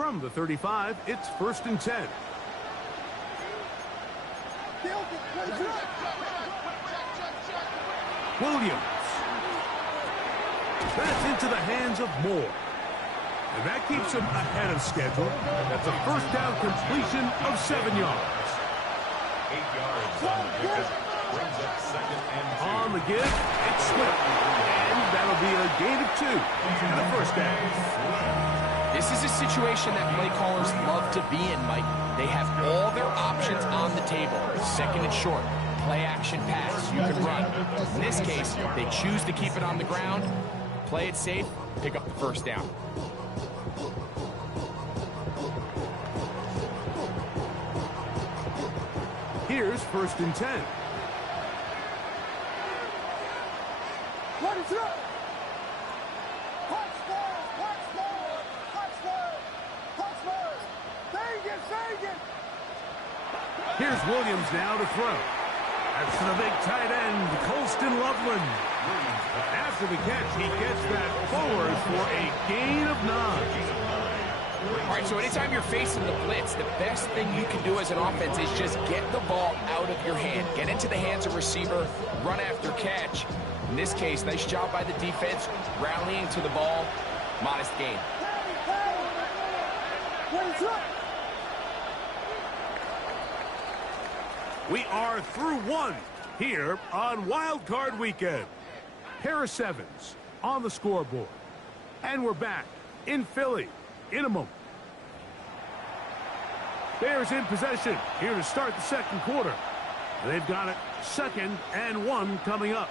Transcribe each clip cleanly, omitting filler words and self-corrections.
From the 35, it's 1st and 10. Williams. That's into the hands of Moore. And that keeps him ahead of schedule. That's a first down completion of 7 yards. 8 yards on the pickup. Brings up 2nd and 2. On the give, it's Swift. And that'll be a gain of 2 and a first down. This is a situation that play callers love to be in, Mike. They have all their options on the table. 2nd and short, play action pass, you can run. In this case, they choose to keep it on the ground, play it safe, pick up the first down. Here's 1st and 10. Here's Williams now to throw. That's to the big tight end, Colston Loveland. After the catch, he gets that forward for a gain of 9. All right, so anytime you're facing the blitz, the best thing you can do as an offense is just get the ball out of your hand. Get into the hands of receiver, run after catch. In this case, nice job by the defense, rallying to the ball, modest gain. We are through 1 here on Wild Card Weekend. Harris Evans on the scoreboard. And we're back in Philly in a moment. Bears in possession here to start the 2nd quarter. They've got it 2nd and 1 coming up.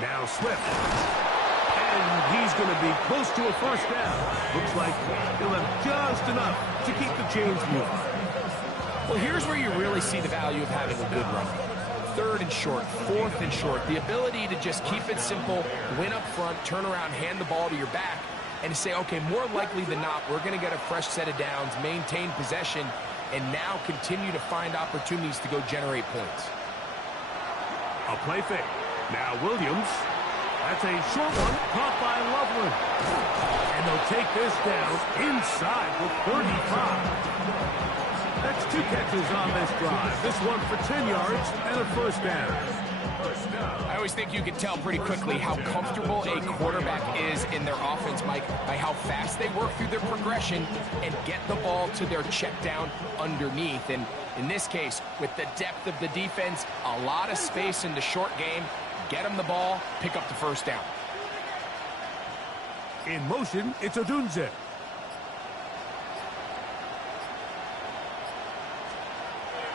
Now Swift. And he's going to be close to a first down. Looks like he'll have just enough to keep the chains moving. Well, here's where you really see the value of having a good run. 3rd and short, 4th and short. The ability to just keep it simple, win up front, turn around, hand the ball to your back, and to say, okay, more likely than not, we're going to get a fresh set of downs, maintain possession, and now continue to find opportunities to go generate points. A play fake. Now Williams. That's a short one caught by Loveland. And they'll take this down inside the 35. That's 2 catches on this drive. This one for 10 yards and a first down. I always think you can tell pretty quickly how comfortable a quarterback is in their offense, Mike, by how fast they work through their progression and get the ball to their check down underneath. And in this case, with the depth of the defense, a lot of space in the short game, get them the ball, pick up the first down. In motion, it's Odunze.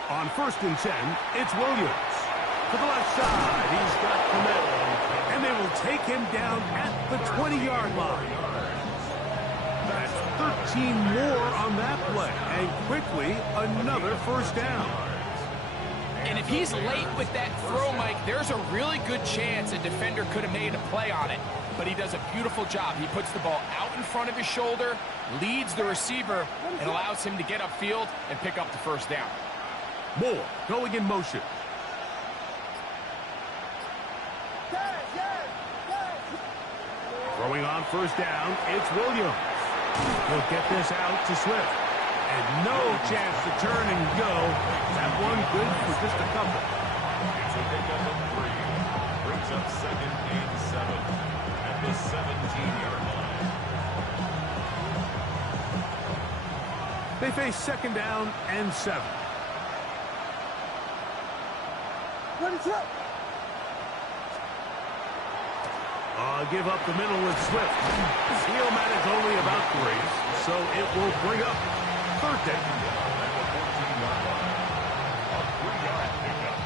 On 1st and 10, it's Williams. To the left side, he's got Clement. And they will take him down at the 20-yard line. That's 13 more on that play. And quickly, another first down. And if he's late with that throw, Mike, there's a really good chance a defender could have made a play on it. But he does a beautiful job. He puts the ball out in front of his shoulder, leads the receiver, and allows him to get upfield and pick up the first down. Moore going in motion. Throwing on first down, it's Williams. He'll get this out to Swift. And no chance to turn and go. That one good for just a couple. It's a pickup of 3. Brings up 2nd and 7 at the 17-yard line. They face 2nd down and 7. Give up the middle with Swift. Steelman is only about 3, so it will bring up 3rd down. A 3-yard pickup,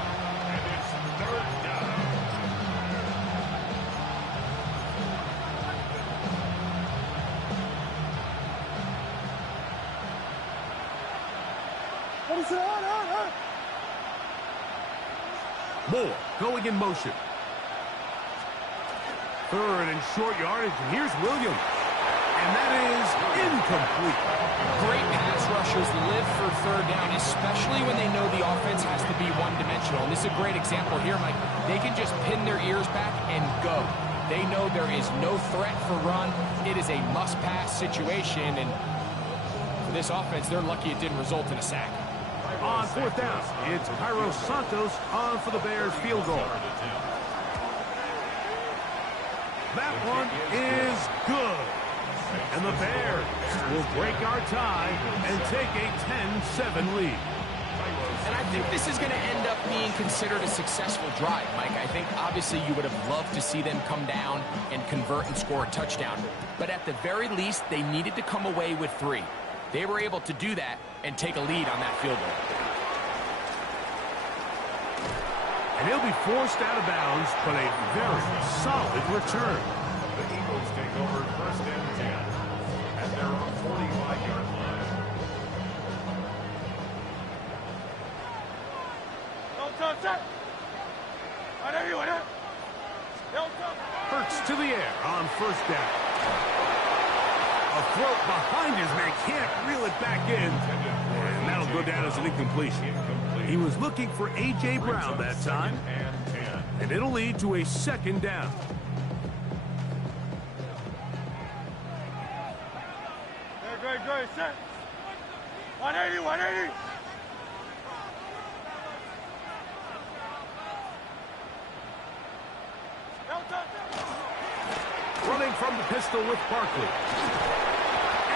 and it's 3rd down. Moore going in motion. Third and short yardage, and here's Williams. And that is incomplete. Great pass rushers live for third down, especially when they know the offense has to be one-dimensional. And this is a great example here, Mike. They can just pin their ears back and go. They know there is no threat for run. It is a must-pass situation, and for this offense, they're lucky it didn't result in a sack. On fourth down, it's Cairo Santos on for the Bears field goal. That one is good. And the Bears will break our tie and take a 10-7 lead. And I think this is going to end up being considered a successful drive, Mike. I think obviously you would have loved to see them come down and convert and score a touchdown. But at the very least, they needed to come away with 3. They were able to do that and take a lead on that field goal. And he'll be forced out of bounds, but a very solid return. The Eagles take over first and 10 at their own 45-yard line. Hurts to the air on first down. A throw behind his man, can't reel it back in. And that'll go down as an incompletion. He was looking for A.J. Brown that time. And it'll lead to a second down. Great, set. 180, 180. Running from the pistol with Barkley.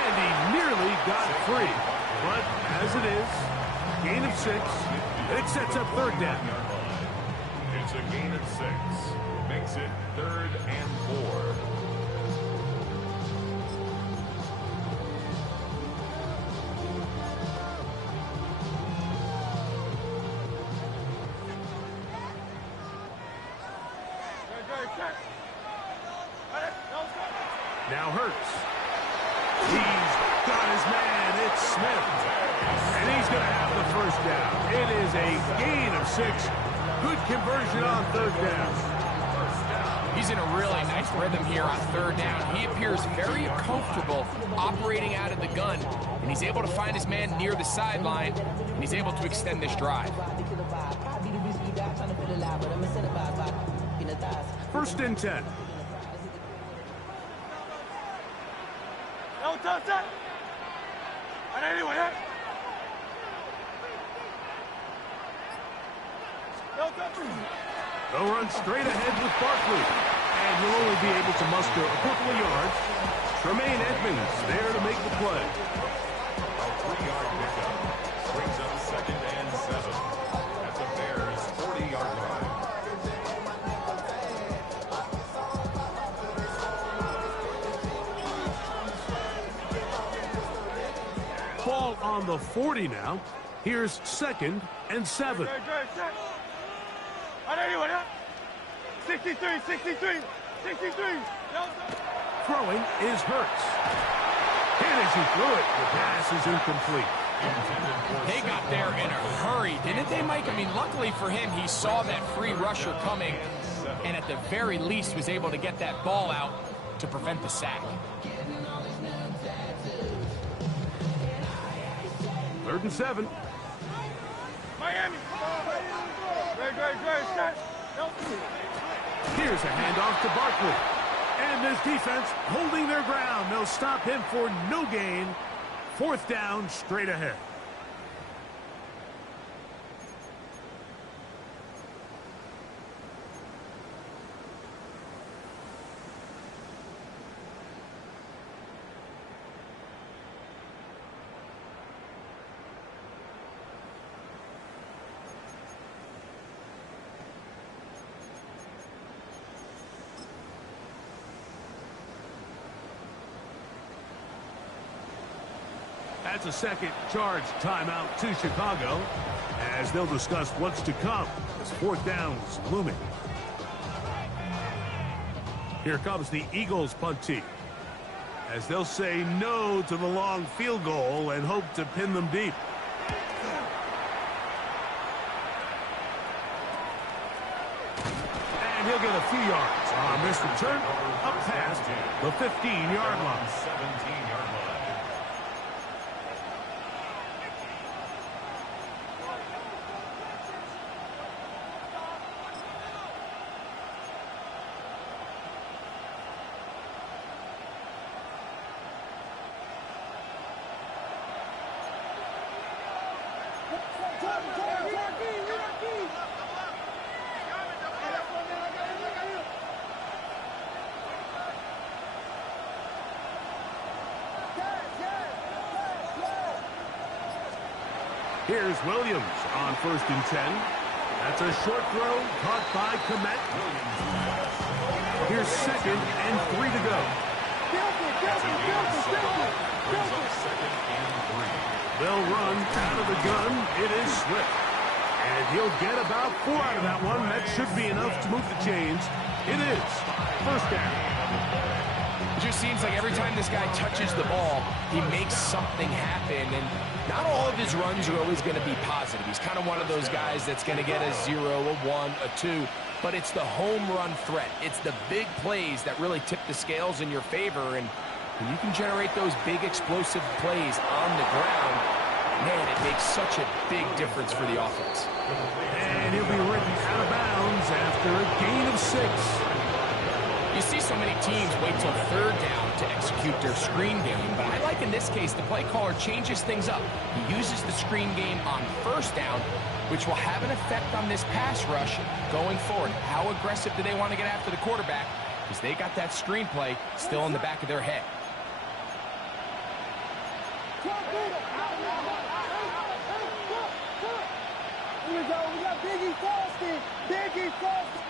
And he nearly got free. But as it is, gain of 6, and it sets up third down. It's a gain of 6. Makes it 3rd and 4. Now Hurts. He's got his man. It's Smith. And he's going to have the first down. It is a gain of 6. Good conversion on third down. He's in a really nice rhythm here on third down. He appears very comfortable operating out of the gun, and he's able to find his man near the sideline, and he's able to extend this drive. First and 10. They'll run straight ahead with Barkley. And he'll only be able to muster a couple of yards. Tremaine Edmonds there to make the play. A 3-yard pickup brings up 2nd and 7 at the Bears' 40-yard line. Ball on the 40 now. Here's 2nd and 7. 63. Throwing is Hurts. And as he threw it, the pass is incomplete. They got there in a hurry, didn't they, Mike? I mean, luckily for him, he saw that free rusher coming, and at the very least was able to get that ball out to prevent the sack. 3rd and 7. Miami. Great, set. Here's a handoff to Barkley. And this defense holding their ground. They'll stop him for no gain. 4th down, straight ahead. That's a second charge timeout to Chicago as they'll discuss what's to come as 4th down is looming. Here comes the Eagles punt team as they'll say no to the long field goal and hope to pin them deep. And he'll get a few yards on this return up past the 15-yard line. 17-yard line. Here's Williams on 1st and 10. That's a short throw caught by Kmet. Here's 2nd and 3 to go. Brings up 2nd and 3. They'll run out of the gun. It is Swift. And he'll get about 4 out of that one. That should be enough to move the chains. It is 1st down. It just seems like every time this guy touches the ball, he makes something happen. And not all of his runs are always going to be positive. He's kind of one of those guys that's going to get a 0, a 1, a 2. But it's the home run threat. It's the big plays that really tip the scales in your favor. And when you can generate those big explosive plays on the ground, man, it makes such a big difference for the offense. And he'll be written out of bounds after a gain of 6. You see so many teams wait till 3rd down to execute their screen game, but I like in this case the play caller changes things up. He uses the screen game on 1st down, which will have an effect on this pass rush going forward. How aggressive do they want to get after the quarterback? Because they got that screen play still in the back of their head. Here we go. We got Biggie Foster. Biggie Foster.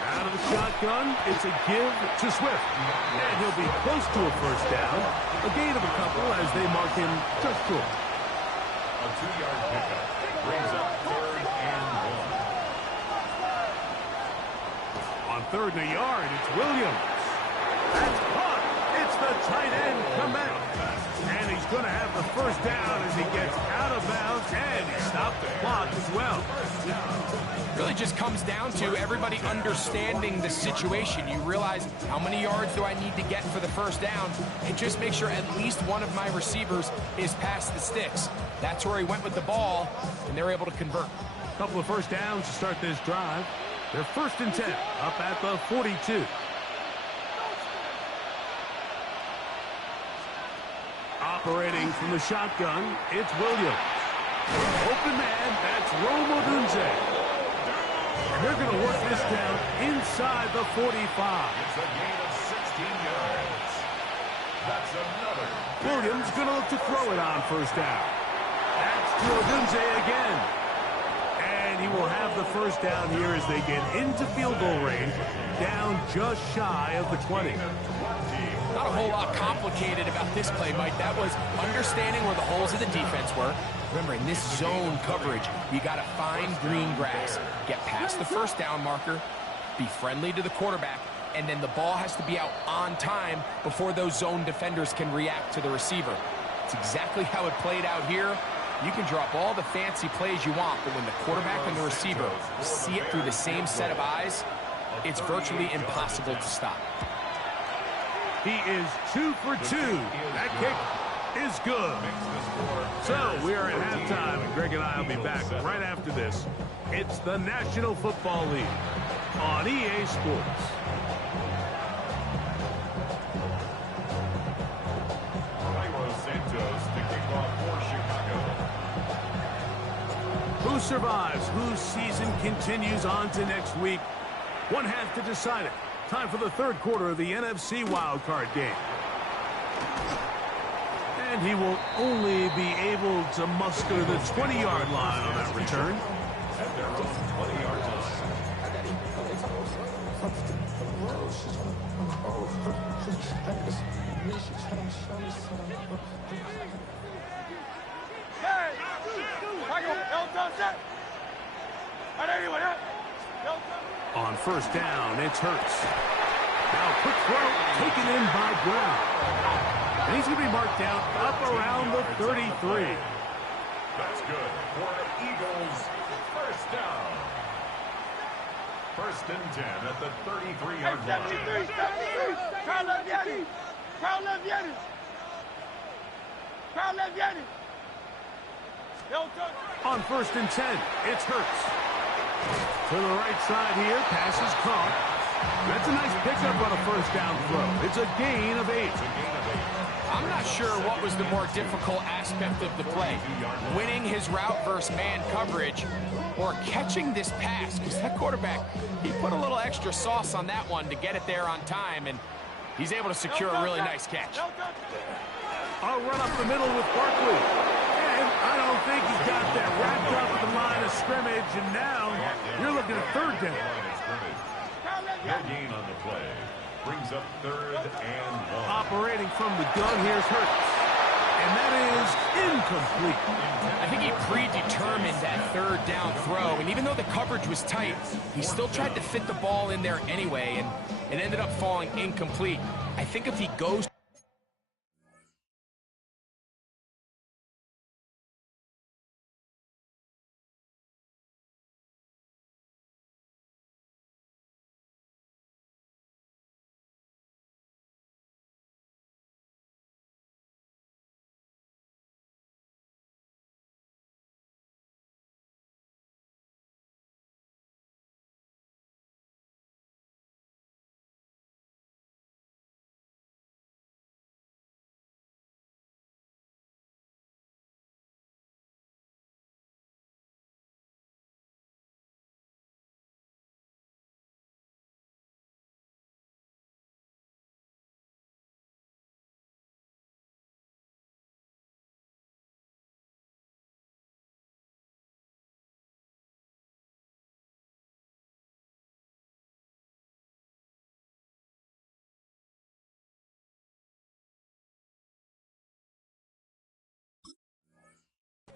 Out of the shotgun, it's a give to Swift. And he'll be close to a 1st down. A gain of a couple as they mark him just short. A 2-yard pickup. Brings up 3rd and 1. On 3rd and a yard, it's Williams. That's caught. It's the tight end, Kmet. And he's going to have the 1st down as he gets out of bounds, and he stopped the clock as well. Really just comes down to everybody understanding the situation. You realize how many yards do I need to get for the 1st down, and just make sure at least one of my receivers is past the sticks. That's where he went with the ball, and they're able to convert. A couple of 1st downs to start this drive. They're 1st and 10, up at the 42. Operating from the shotgun, it's Williams. Open man, that's Rome Odunze. And they're going to work this down inside the 45. It's a gain of 16 yards. That's another. Williams going to look to throw it on 1st down. That's to Odunze again. And he will have the 1st down here as they get into field goal range, down just shy of the 20. Not a whole lot complicated about this play, Mike. That was understanding where the holes of the defense were. Remember, in this zone coverage, you got to find green grass, get past the 1st down marker, be friendly to the quarterback, and then the ball has to be out on time before those zone defenders can react to the receiver. It's exactly how it played out here. You can drop all the fancy plays you want, but when the quarterback and the receiver see it through the same set of eyes, it's virtually impossible to stop. He is 2 for 2. That kick is good. So we are at halftime, and Greg and I will be back right after this. It's the National Football League on EA Sports. Cairo Santos to kick off for Chicago. Who survives? Whose season continues on to next week? One half to decide it. Time for the 3rd quarter of the NFC wildcard game. And he will only be able to muster the 20-yard line on that return. At their own 20-yard line. Hey! Michael, Elton, set! Anyway, On 1st down, it's Hurts. Now quick throw taken in by Brown. And he's going to be marked down up around the 33. That's good for Eagles. 1st down. First and 10 at the 33-yard line. 73. Crowd left Yanni. Crowd left Yanni. Crowd left Yanni. On first and 10, it's Hurts. To the right side here, pass is caught. That's a nice pickup on a first down throw. It's a gain of 8. I'm not sure what was the more difficult aspect of the play. Winning his route versus man coverage or catching this pass, because that quarterback, he put a little extra sauce on that one to get it there on time, and he's able to secure a really nice catch. I'll run up the middle with Barkley. And I don't think he's got that wrapped up at the line of scrimmage, and now you're looking at third down. No gain on the play. Brings up 3rd and 1. Operating from the gun, here's Hurts. And that is incomplete. I think he predetermined that third down throw, and even though the coverage was tight, he still tried to fit the ball in there anyway, and it ended up falling incomplete. I think if he goes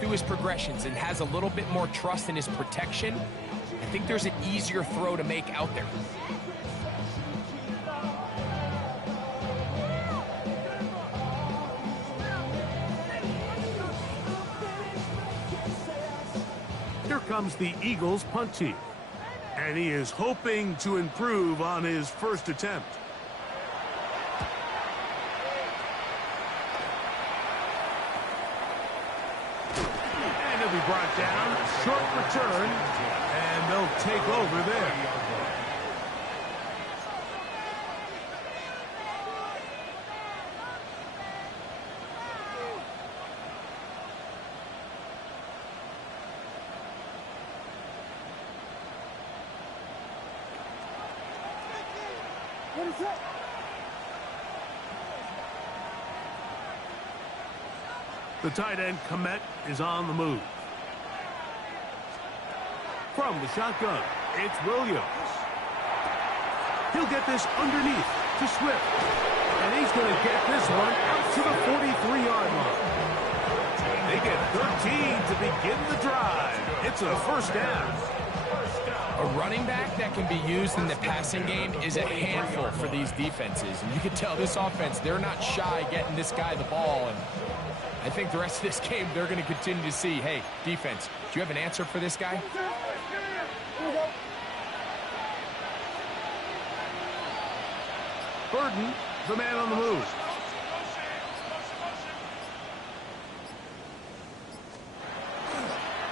through his progressions and has a little bit more trust in his protection, I think there's an easier throw to make out there. Here comes the Eagles punt team. And he is hoping to improve on his first attempt. Be brought down, short return, and they'll take over there. What is that? The tight end, Komet, is on the move. From the shotgun, it's Williams. He'll get this underneath to Swift. And he's going to get this one out to the 43-yard line. They get 13 to begin the drive. It's a first down. A running back that can be used in the passing game is a handful for these defenses. And you can tell this offense, they're not shy getting this guy the ball. And I think the rest of this game, they're going to continue to see, hey, defense, do you have an answer for this guy? Burden, the man on the move.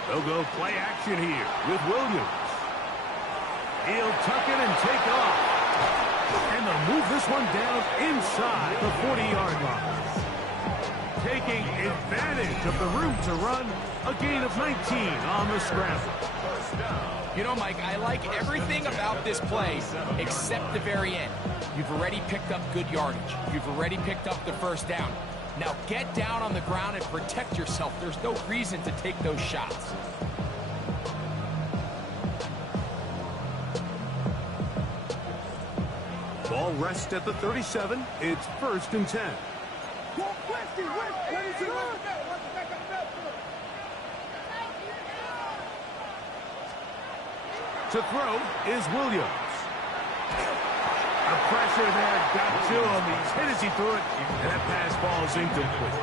They'll go play action here with Williams. He'll tuck it and take off. And they'll move this one down inside the 40-yard line. Taking advantage of the room to run, a gain of 19 on the scramble. You know, Mike, I like everything about this play except the very end. You've already picked up good yardage. You've already picked up the first down. Now get down on the ground and protect yourself. There's no reason to take those shots. Ball rests at the 37. It's first and 10. To throw is Williams. The pressure there got to him. He's hit as he threw it, and that pass ball is incomplete.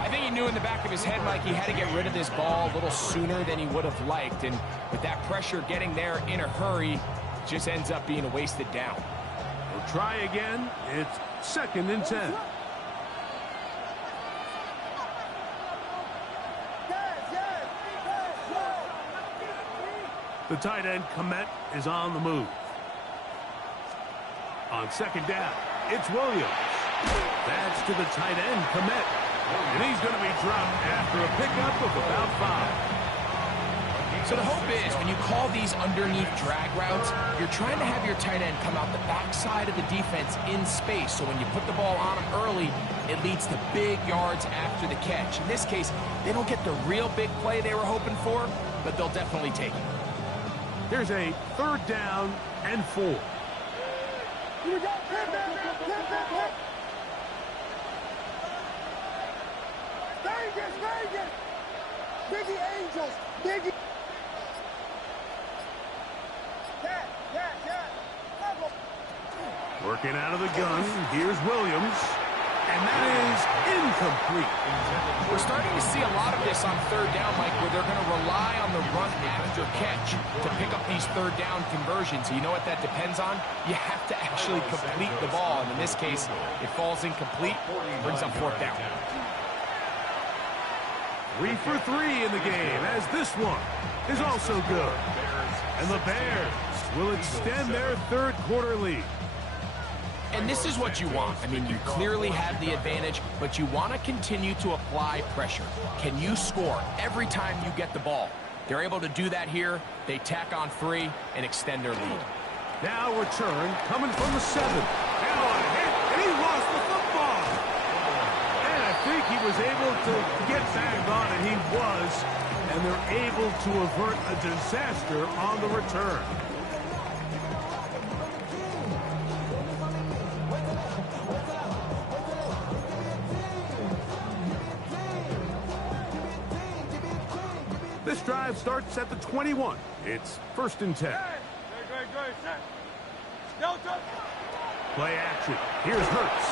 I think he knew in the back of his head, Mike, he had to get rid of this ball a little sooner than he would have liked. And with that pressure pressure getting there in a hurry just ends up being a wasted down. We'll try again. It's 2nd and 10. The tight end, Kmet, is on the move. On 2nd down, it's Williams. That's to the tight end, Kmet. And he's going to be dropped after a pickup of about 5. So the hope is when you call these underneath drag routes, you're trying to have your tight end come out the backside of the defense in space. So when you put the ball on him early, it leads to big yards after the catch. In this case, they don't get the real big play they were hoping for, but they'll definitely take it. Here's a 3rd down and 4. Here we go. Vegas. Biggie Angels. Biggie. Working out of the gun. Here's Williams. And that is incomplete. We're starting to see a lot of this on 3rd down, Mike, where they're going to rely on the run after catch to pick up these 3rd down conversions. You know what that depends on? You have to actually complete the ball. And in this case, it falls incomplete, brings up 4th down. 3 for 3 in the game, as this one is also good. And the Bears will extend their 3rd quarter lead. And this is what you want. I mean, you clearly have the advantage, but you want to continue to apply pressure. Can you score every time you get the ball? They're able to do that here. They tack on 3 and extend their lead. Now return coming from the 7. Now a hit, and he lost the football. And I think he was able to get back on it. He was. And they're able to avert a disaster on the return. This drive starts at the 21. It's 1st and 10. Play action. Here's Hurts.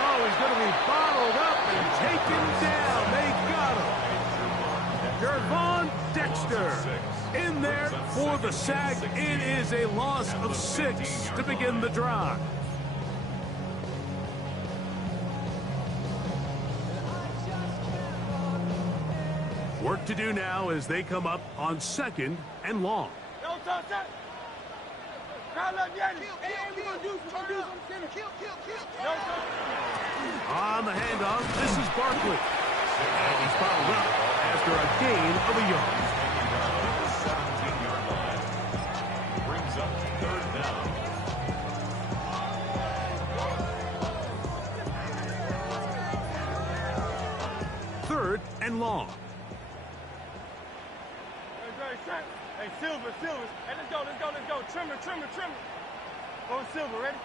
Oh, he's going to be bottled up and taken down. They got him. Gervon Dexter in there for the sack. It is a loss of 6 to begin the drive. Work to do now as they come up on 2nd and long. On the handoff, this is Barkley. And he's bottled up after a gain of a yard. 17-yard line. Brings up 3rd down. Third and long. Hey, Silver. Hey, let's go. Trimmer. Go, Silver, ready?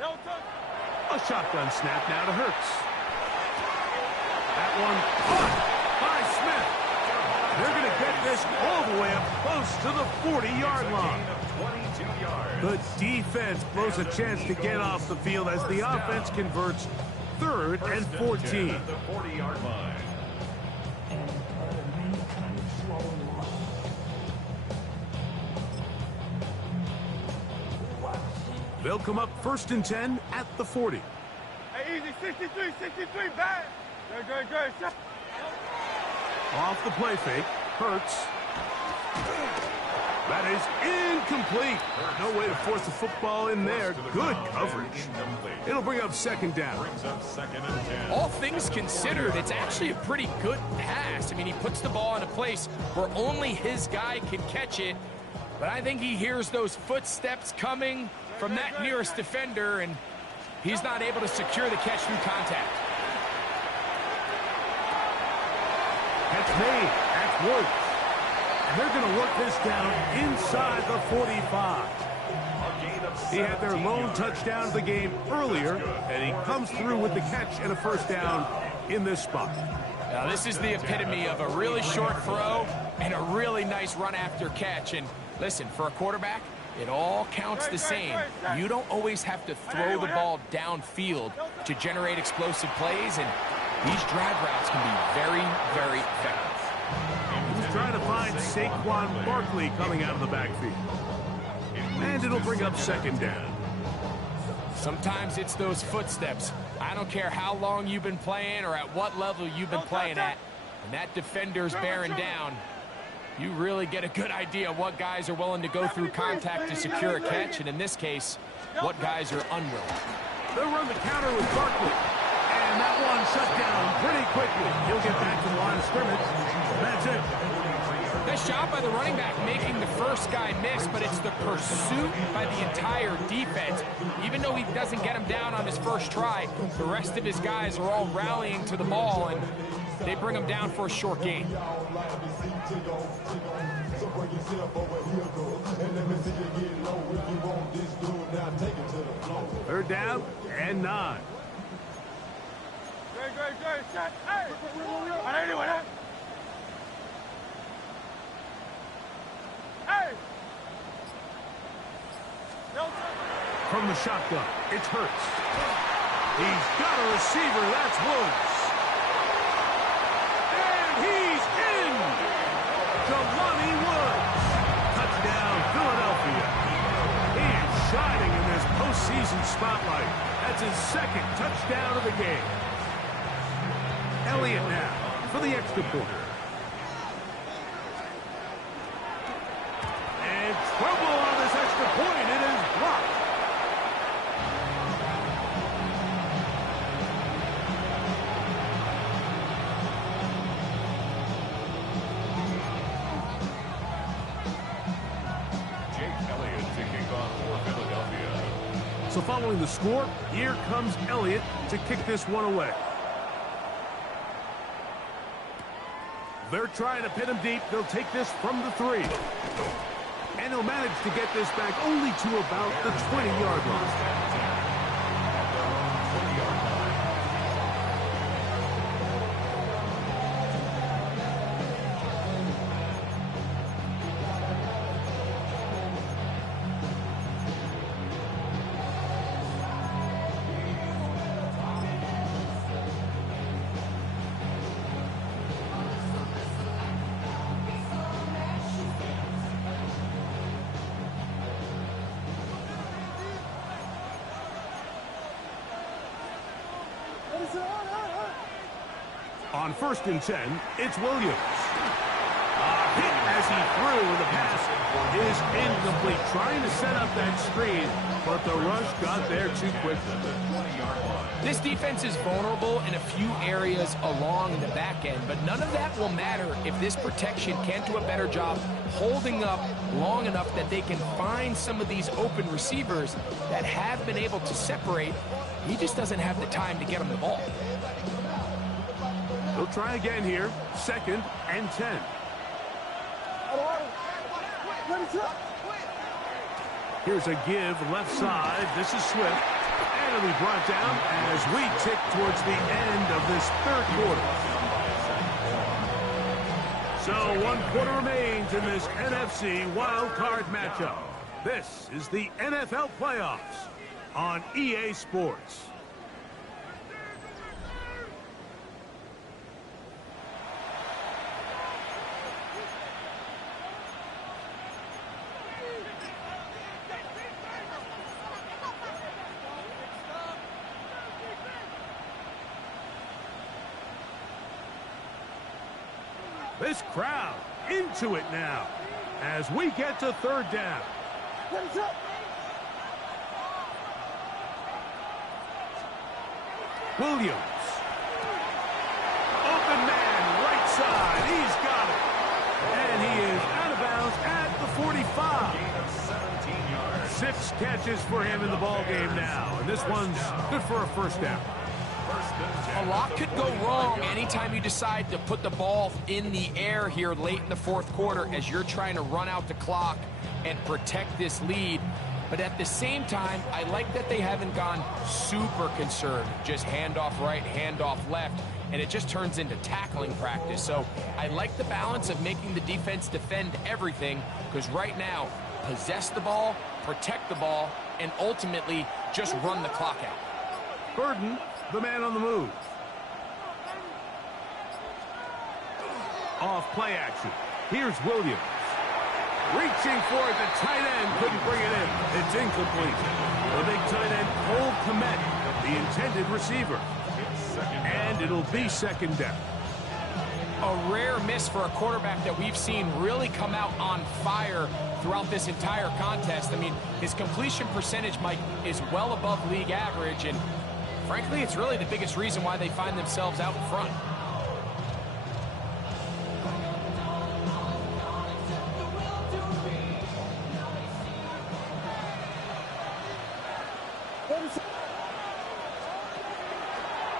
No touch. A shotgun snap now to Hurts. That one caught by Smith. They're going to get this all the way up close to the 40-yard line. 22 yards. The defense blows a chance to get off the field as the offense converts 3rd and 14. At the 40-yard line. They'll come up 1st and 10 at the 40. Hey, easy, 63, bad. Good. Off the play fake, Hurts. That is incomplete. No way to force the football in there. Good coverage. It'll bring up 2nd down. Brings up 2nd and 10. All things considered, it's actually a pretty good pass. I mean, he puts the ball in a place where only his guy can catch it. But I think he hears those footsteps coming from that nearest defender, and he's not able to secure the catch through contact. Catch made. That's Woods. And they're going to work this down inside the 45. He had their lone touchdown of the game earlier, and he comes through with the catch and a 1st down in this spot. Now, this is the epitome of a really short throw and a really nice run after catch. And listen, for a quarterback, it all counts the same. You don't always have to throw the ball downfield to generate explosive plays, and these drag routes can be very, very effective. This drive It's Saquon Barkley coming out of the backfield. And it'll bring up second down. Sometimes it's those footsteps. I don't care how long you've been playing or at what level you've been playing at. When that defender's bearing down, you really get a good idea of what guys are willing to go through contact to secure a catch, and in this case, what guys are unwilling. They'll run the counter with Barkley. And that one shut down pretty quickly. He'll get back to the line of scrimmage. That's it. Nice job by the running back making the first guy miss, but it's the pursuit by the entire defense. Even though he doesn't get him down on his first try, the rest of his guys are all rallying to the ball, and they bring him down for a short gain. Third down and 9. Great, shot. Hey! I didn't do it, huh? Hey! From the shotgun, it's Hurts. He's got a receiver. That's Woods. And he's in! Jelani Woods. Touchdown, Philadelphia. He is shining in this postseason spotlight. That's his second touchdown of the game. Elliott now for the extra point. And trouble on this extra point. It is blocked. Jake Elliott to kick off for Philadelphia. So following the score, here comes Elliott to kick this one away. They're trying to pin him deep. They'll take this from the 3. And he'll manage to get this back only to about the 20-yard line. On 1st and 10, it's Williams. A hit as he threw, and the pass is incomplete. Trying to set up that screen, but the rush got there too quickly. This defense is vulnerable in a few areas along in the back end, but none of that will matter if this protection can't do a better job holding up long enough that they can find some of these open receivers that have been able to separate. He just doesn't have the time to get them the ball. They'll try again here. 2nd and 10. Here's a give left side. This is Swift. And it'll be brought down as we tick towards the end of this 3rd quarter. So 1 quarter remains in this NFC wild card matchup. This is the NFL playoffs on EA Sports. This crowd into it now as we get to 3rd down. Williams. Open man, right side. He's got it. And he is out of bounds at the 45. 6 catches for him in the ball game now. And this one's good for a 1st down. A lot could go wrong anytime you decide to put the ball in the air here late in the 4th quarter as you're trying to run out the clock and protect this lead. But at the same time, I like that they haven't gone super conservative. Just handoff right, handoff left, and it just turns into tackling practice. So I like the balance of making the defense defend everything, because right now, possess the ball, protect the ball, and ultimately just run the clock out. Burden, the man on the move. Off play action. Here's Williams. Reaching for it, the tight end couldn't bring it in. It's incomplete. The big tight end, Cole Kmet, the intended receiver. And it'll be second down. A rare miss for a quarterback that we've seen really come out on fire throughout this entire contest. I mean, his completion percentage, Mike, is well above league average, and frankly, it's really the biggest reason why they find themselves out in front.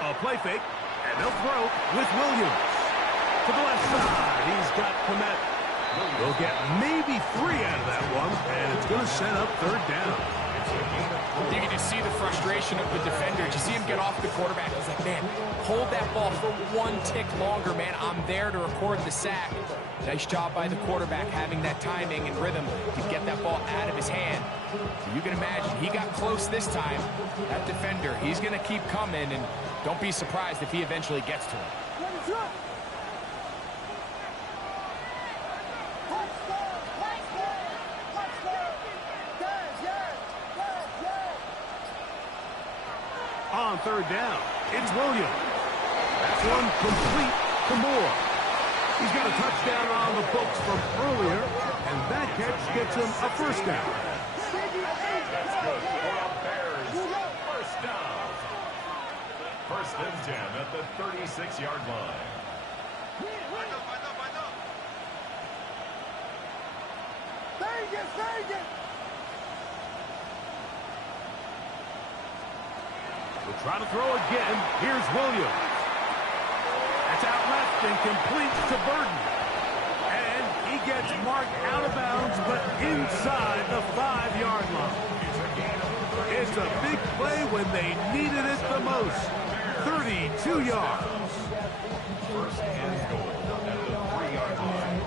A play fake, and they'll throw with Williams. To the left side, he's got Kmet. They'll get maybe 3 out of that one, and it's going to set up third down. You can just see the frustration of the defender. You see him get off the quarterback. He's like, man, hold that ball for 1 tick longer, man. I'm there to record the sack. Nice job by the quarterback having that timing and rhythm to get that ball out of his hand. You can imagine, he got close this time. That defender, he's going to keep coming, and don't be surprised if he eventually gets to him. On third down, it's Williams. That's one complete to Moore. He's got a touchdown on the books from earlier, and that catch gets him a first down. That's good for the Bears. First down. First and 10 at the 36-yard line. We'll try to throw again. Here's Williams. That's out left and complete to Burton. And he gets marked out of bounds, but inside the 5-yard line. It's a big play when they needed it the most. 32 yards. First and goal at the 3-yard line.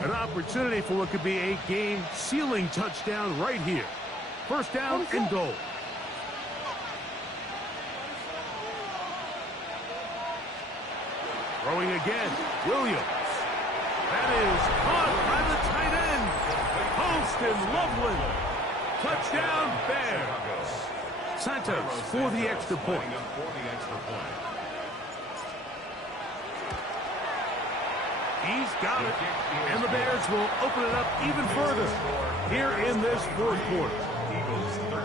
An opportunity for what could be a game-sealing touchdown right here. First down and goal. Throwing again, Williams. That is caught by the tight end. Post and Loveland. Touchdown, Bears. Santos for the extra point. He's got it. And the Bears will open it up even further here in this fourth quarter. Eagles 13.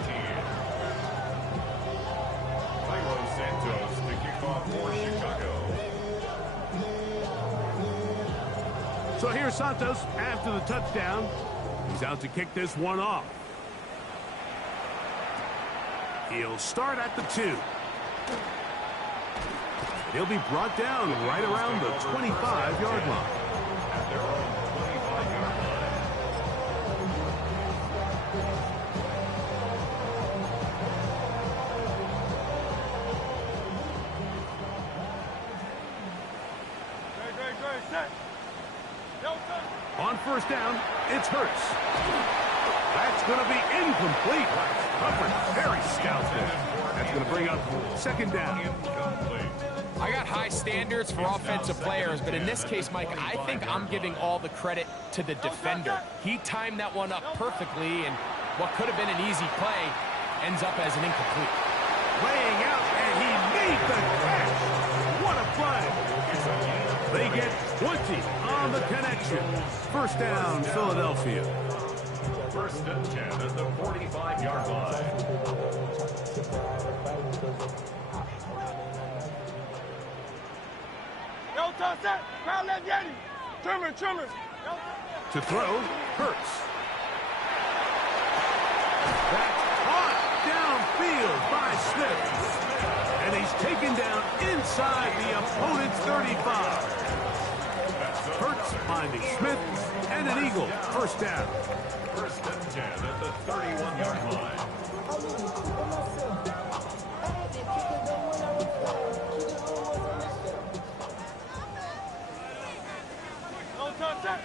Cairo Santos to kick off for Chicago. So here's Santos after the touchdown. He's out to kick this one off. He'll start at the 2. He'll be brought down right around the 25-yard line. At their own 25-yard line. Great, set. On first down, it's Hurts. That's going to be incomplete. Covered very stout there. That's going to bring up second down. I got high standards for offensive players, but in this case, Mike, I think I'm giving all the credit to the defender. He timed that one up perfectly, and what could have been an easy play ends up as an incomplete. Laying out, and he made the catch. What a play. They get 20 on the connection. First down, Philadelphia. First and 10 at the 45-yard line. Yo, toss that. Crowd left Yeti. Trimmer. To throw, Hurts. That's caught downfield by Smith. And he's taken down inside the opponent's 35. Hurts finding Smith and an Eagle. First down. First and 10 at the 31-yard line. Yo, toss that.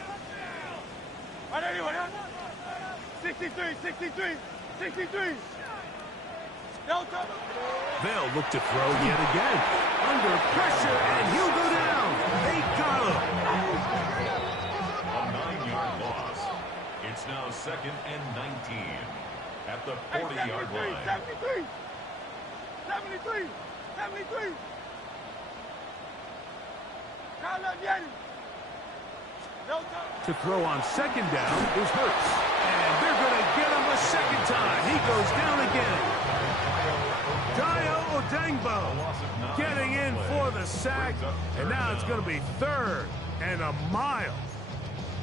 Right anyway, 63. Yo, toss. They'll look to throw yet again. Under pressure, and To throw on second down is Hurts. And they're going to get him a second time. He goes down again. Dayo Odeyingbo getting in for the sack. And now it's going to be 3rd and a mile.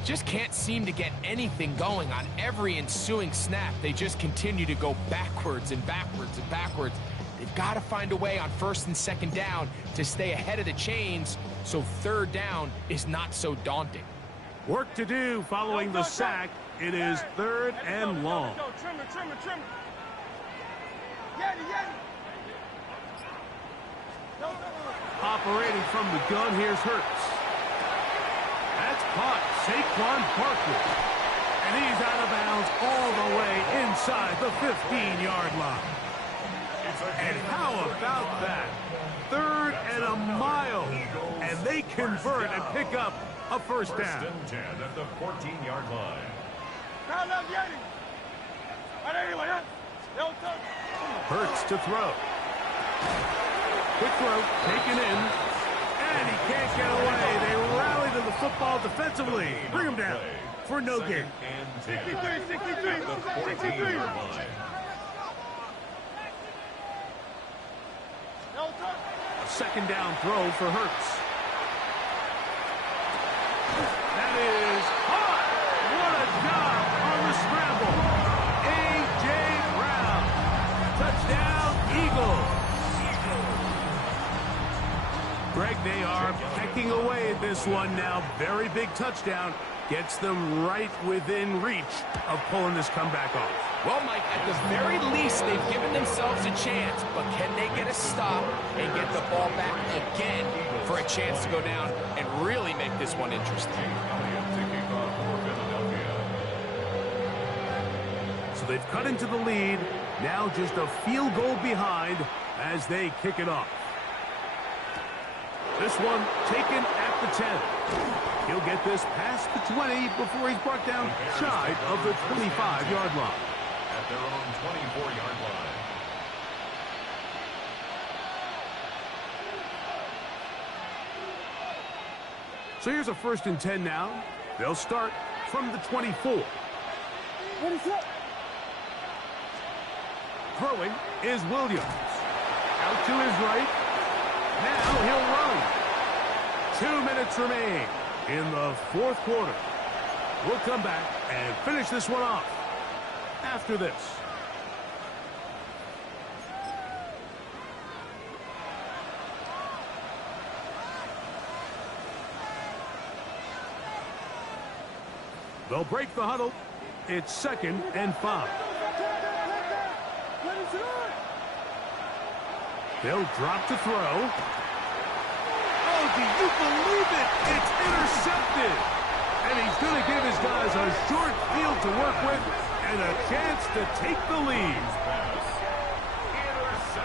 Just can't seem to get anything going on every ensuing snap. They just continue to go backwards and backwards and backwards. They've got to find a way on 1st and 2nd down to stay ahead of the chains so 3rd down is not so daunting. Work to do following the sack. It is 3rd and long. Operating from the gun, here's Hurts. That's caught. Saquon Barkley. And he's out of bounds all the way inside the 15-yard line. And how about that? 3rd and a mile. And they convert and pick up a 1st down. 1st and 10 at the 14-yard line. Hurts to throw. Quick throw, taken in. And he can't get away. They rally to the football defensively. Bring him down for no gain. 63. The 14-yard line. A 2nd down throw for Hurts. That is hot. What a job on the scramble. A.J. Brown. Touchdown, Eagles. Greg, they are pecking away at this one now. Very big touchdown. Gets them right within reach of pulling this comeback off. Well, Mike, at the very least, they've given themselves a chance, but can they get a stop and get the ball back again for a chance to go down and really make this one interesting? So they've cut into the lead. Now just a field goal behind as they kick it off. This one taken at the 10. He'll get this past the 20 before he's brought down shy of the 25-yard line. At their own 24-yard line. So here's a 1st and 10 now. They'll start from the 24. Throwing is Williams. Out to his right. Now he'll run. 2 minutes remain in the 4th quarter. We'll come back and finish this one off after this. They'll break the huddle. It's 2nd and 5. They'll drop to throw. Oh, do you believe it? It's intercepted. And he's going to give his guys a short field to work with and a chance to take the lead.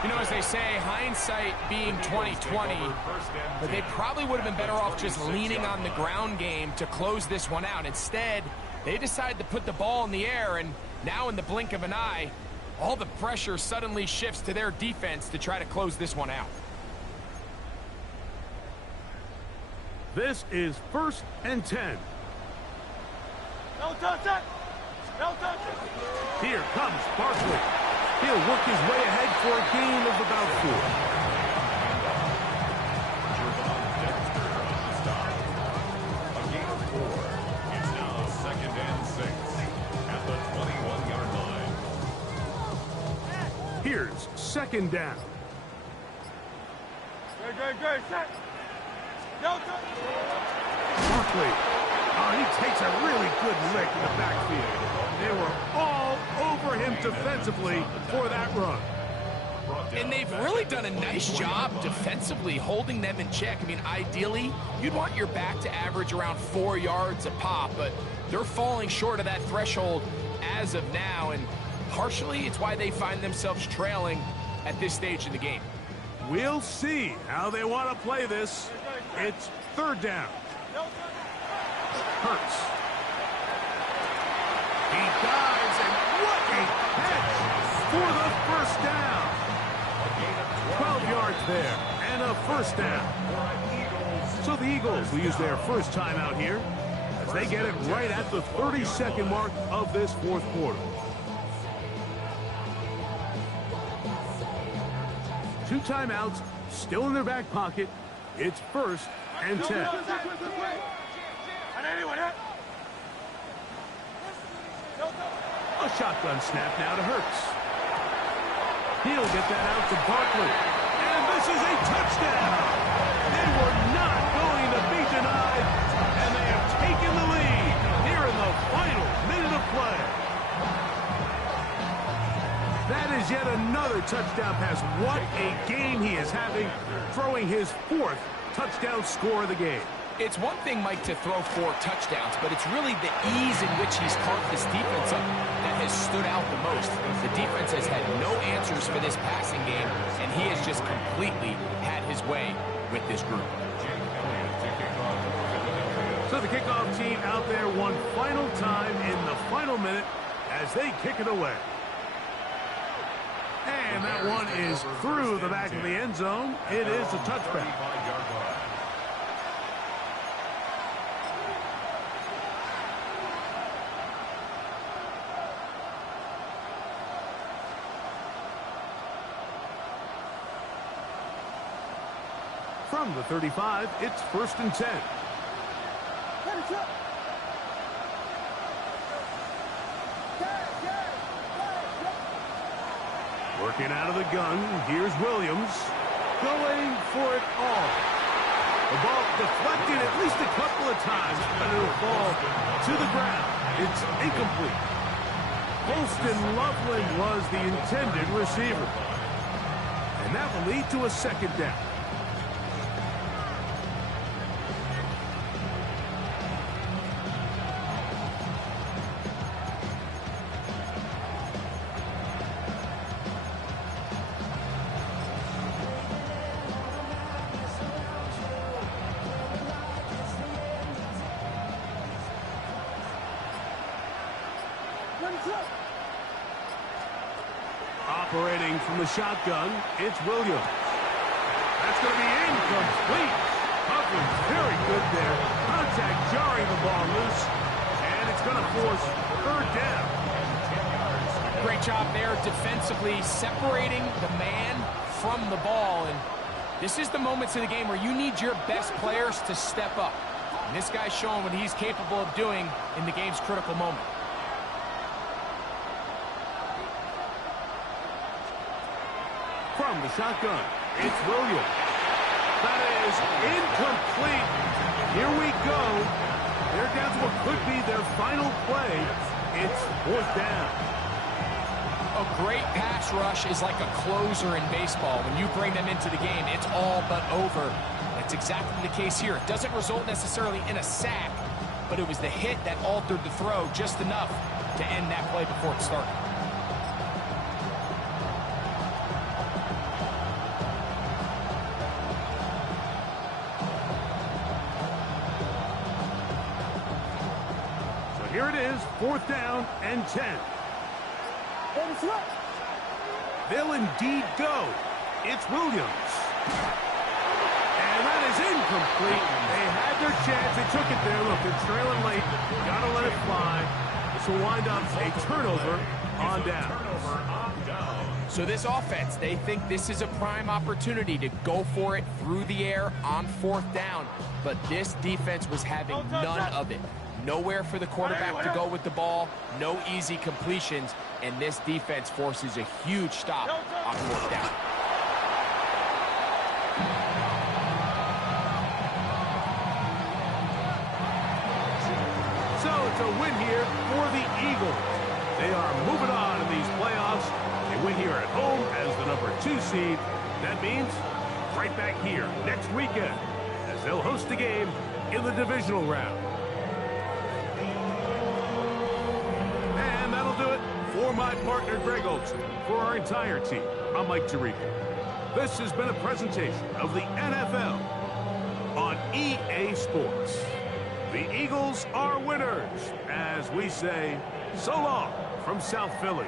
You know, as they say, hindsight being 20/20, but they probably would have been better off just leaning on the ground game to close this one out. Instead, they decided to put the ball in the air, and now in the blink of an eye, all the pressure suddenly shifts to their defense to try to close this one out. This is 1st and 10. No touch it. No touch it. Here comes Barkley. He'll work his way ahead for a gain of about 4. A gain of 4. It's now 2nd and 6 at the 21-yard line. Here's 2nd down. Good. Set. No touch. Barkley. Oh, he takes a really good lick in the backfield. They were all over him defensively for that run. And they've really done a nice job defensively holding them in check. I mean, ideally, you'd want your back to average around 4 yards a pop, but they're falling short of that threshold as of now, and partially it's why they find themselves trailing at this stage in the game. We'll see how they want to play this. It's 3rd down. Hurts. He dives, and what a catch for the 1st down. 12 yards there, and a 1st down. So the Eagles will use their first timeout here as they get it right at the 30-second mark of this fourth quarter. 2 timeouts still in their back pocket. It's 1st and 10. A shotgun snap now to Hurts. He'll get that out to Barkley. And this is a touchdown. They were not going to be denied, and they have taken the lead here in the final minute of play. That is yet another touchdown pass. What a game he is having, throwing his 4th touchdown score of the game. It's one thing, Mike, to throw 4 touchdowns, but it's really the ease in which he's carved this defense up that has stood out the most. The defense has had no answers for this passing game, and he has just completely had his way with this group. So the kickoff team out there one final time in the final minute as they kick it away. And that one is through the back of the end zone. It is a touchback. From the 35, it's 1st and 10. Working out of the gun, here's Williams, going for it all. The ball deflected at least a couple of times, but it'll fall to the ground. It's incomplete. Holston Loveland was the intended receiver. And that will lead to a 2nd down. Operating from the shotgun, it's Williams. That's going to be incomplete. Huffman's very good there. Contact jarring the ball loose, and it's going to force 3rd down. Great job there defensively, separating the man from the ball. And this is the moments of the game where you need your best players to step up. And this guy's showing what he's capable of doing in the game's critical moment. From the shotgun, it's Williams. That is incomplete. Here we go. They're down to what could be their final play. It's 4th down. A great pass rush is like a closer in baseball. When you bring them into the game, it's all but over. That's exactly the case here. It doesn't result necessarily in a sack, but it was the hit that altered the throw just enough to end that play before it started. Here it is, 4th down and 10. They'll indeed go. It's Williams. And that is incomplete. They had their chance. They took it there. Look, they're trailing late. Got to let it fly. This will wind up a turnover on down. So this offense, they think this is a prime opportunity to go for it through the air on 4th down. But this defense was having none of it. Nowhere for the quarterback to go with the ball, no easy completions, and this defense forces a huge stop on 4th down. So it's a win here for the Eagles. They are moving on in these playoffs. They win here at home as the number 2 seed. That means right back here next weekend as they'll host a game in the divisional round. For my partner, Greg Olson, for our entire team, I'm Mike Tirico. This has been a presentation of the NFL on EA Sports. The Eagles are winners, as we say, so long from South Philly.